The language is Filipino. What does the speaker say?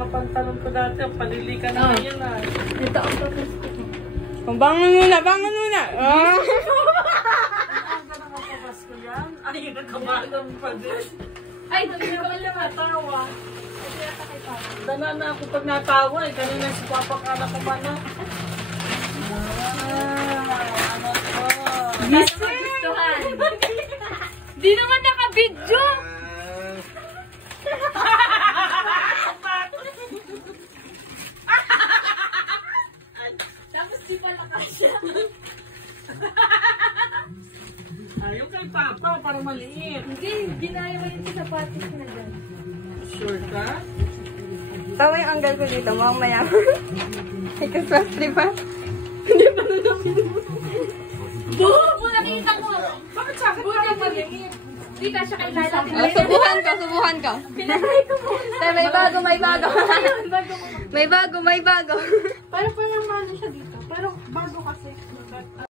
mga pantalon ko dati. Palili ka na ngayon ah. Dito ang tapos ko. Bangon muna, bangon muna. Ang ganda ng kapabas ko yan. Ay, nagkabalang pa din. Ay, hindi na pala matawa. Dala na ako pag natawa eh. Kanina si Papa Kala ko ba na? Ano to? Yes, gustuhan. Di naman naka-video. Tapos di pala kasya. Ayaw kay Papa para maliit. Hindi, ginaya mo yung sapatos na dyan. Sure ka? Tawa yung anggal ko dito, mamaya. Ay, kaswas, di ba? Buho! Nakita ko! Bakit sa akin Buho maliit. Hindi ka siya kay Lala. Subuhan ka, subuhan ka. Pinatay ko muna. Tay, may bago, may bago. Bago mo. May bago, may bago. Parang ano siya dito. Pero bago kasi.